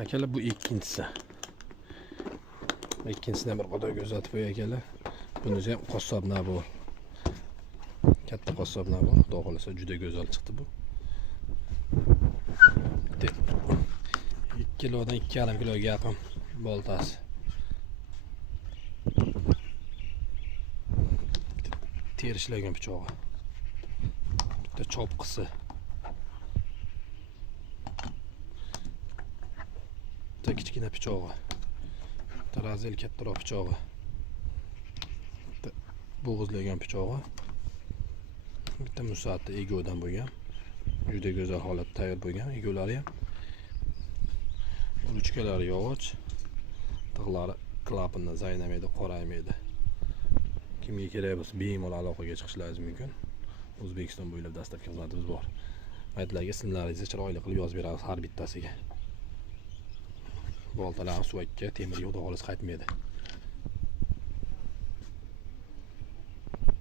Akalar bu ikkinchisi. İkincisini bir qadar kuzatib qo'y akalar. Bunisi ham qassobna bu. Katta qassobna bu. Xudo xolasa juda go'zal chiqdi bu. 2 kilodan 2,5 kiloga yaqin boltasi. Terishlangan pichog'i. Bitta chopqisi. Bitta kichkina pichog'i. Tarazel kattaroq pichog'i. Bo'g'izlagan pichog'i. Bitta musatli egodan bo'lgan. Juda go'zal holatda tayyor bo'lgan egolari ham. Ruchkalari yog'och. Tig'lari klapandan zaynamaydi, qoraymaydi. Kimga kerak bo'lsa bemalol aloqaga chiqishingiz mumkin. O'zbekiston bo'ylab dastlabki xizmatimiz bor. Maytlarga ismlaringizni chiroyli qilib yozib beramiz har bittasiga. Boltalar suvakka temir yo'l xolis qaytmaydi.